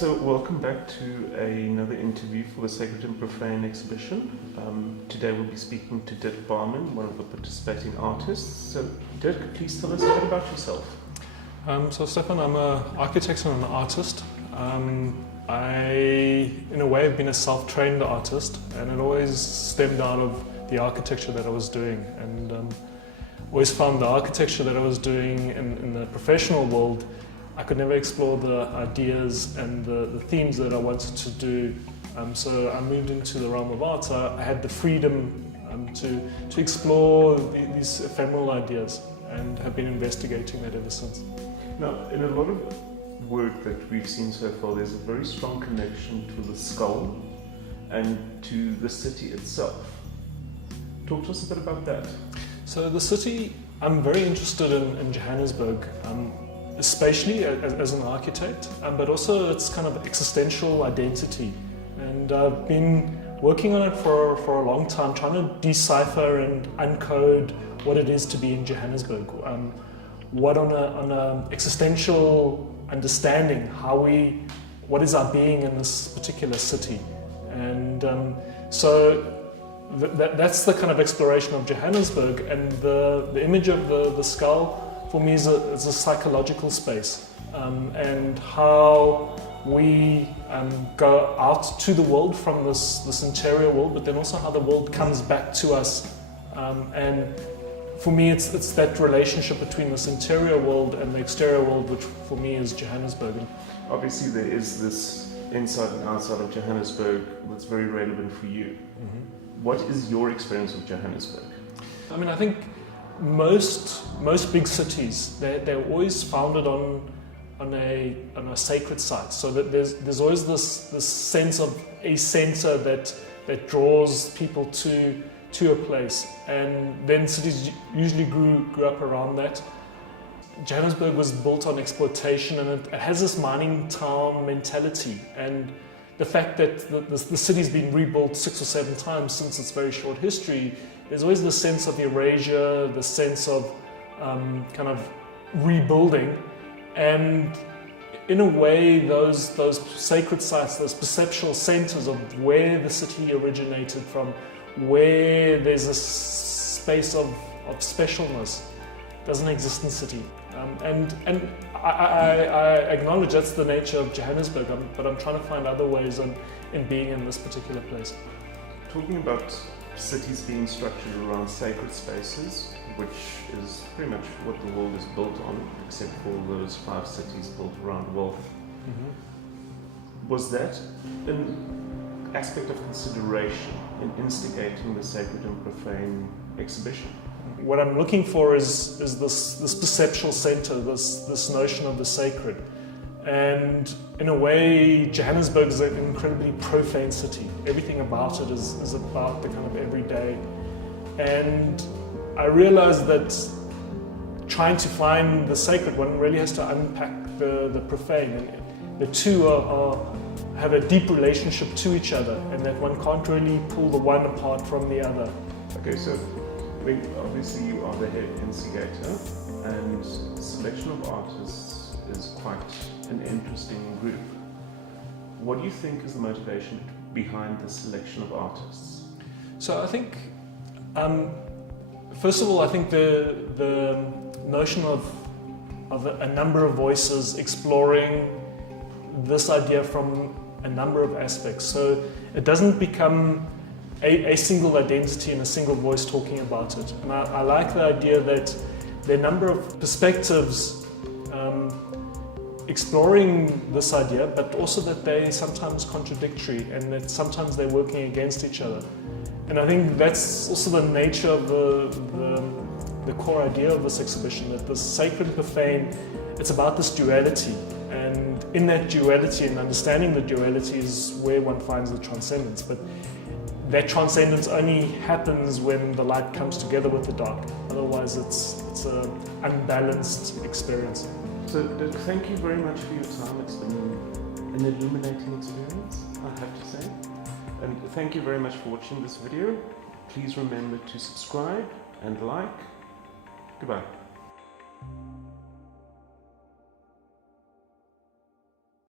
So welcome back to another interview for the Sacred and Profane exhibition. Today we'll be speaking to Dirk Bahmann, one of the participating artists. So Dirk, please tell us a bit about yourself. So Stephan, I'm an architect and an artist. I, in a way, have been a self-trained artist, and it always stemmed out of the architecture that I was doing. And always found the architecture that I was doing in the professional world, I could never explore the ideas and the themes that I wanted to do. So I moved into the realm of art. So I had the freedom to explore these ephemeral ideas, and have been investigating that ever since. Now, in a lot of work that we've seen so far, there's a very strong connection to the skull and to the city itself. Talk to us a bit about that. So the city, I'm very interested in Johannesburg, especially as an architect, but also its kind of existential identity. And I've been working on it for a long time, trying to decipher and uncode what it is to be in Johannesburg. What on a existential understanding, what is our being in this particular city. And so that's the kind of exploration of Johannesburg, and the image of the skull for me is a psychological space, and how we go out to the world from this interior world, but then also how the world comes back to us. And for me, it's that relationship between this interior world and the exterior world, which for me is Johannesburg. Obviously, there is this inside and outside of Johannesburg that's very relevant for you. Mm-hmm. What is your experience of Johannesburg? I mean, I think most big cities, they're always founded on a sacred site. So that there's always this sense of a center that draws people to a place, and then cities usually grew up around that. Johannesburg was built on exploitation, and it has this mining town mentality, and the fact that the city's been rebuilt 6 or 7 times since its very short history, there's always the sense of erasure, the sense of kind of rebuilding, and in a way those sacred sites, those perceptual centers of where the city originated from, where there's a space of specialness, doesn't exist in the city. And I acknowledge that's the nature of Johannesburg, but I'm trying to find other ways in being in this particular place. Talking about cities being structured around sacred spaces, which is pretty much what the world is built on, except for those 5 cities built around wealth. Mm-hmm. Was that an aspect of consideration in instigating the Sacred and Profane exhibition? What I'm looking for is this perceptual center, this notion of the sacred. And in a way, Johannesburg is an incredibly profane city. Everything about it is about the kind of everyday. And I realized that trying to find the sacred, one really has to unpack the profane. And the two have a deep relationship to each other, and that one can't really pull the one apart from the other. Okay, so obviously you are the head instigator, and selection of artists is quite an interesting group. What do you think is the motivation behind the selection of artists? So I think, first of all, I think the notion of a number of voices exploring this idea from a number of aspects. So it doesn't become a single identity and a single voice talking about it. And I like the idea that there are a number of perspectives exploring this idea, but also that they're sometimes contradictory and that sometimes they're working against each other. And I think that's also the nature of the core idea of this exhibition, that the sacred and profane, it's about this duality. And in that duality and understanding the duality is where one finds the transcendence. But that transcendence only happens when the light comes together with the dark. Otherwise, it's an unbalanced experience. So, Dirk, thank you very much for your time. It's been an illuminating experience, I have to say. And thank you very much for watching this video. Please remember to subscribe and like. Goodbye.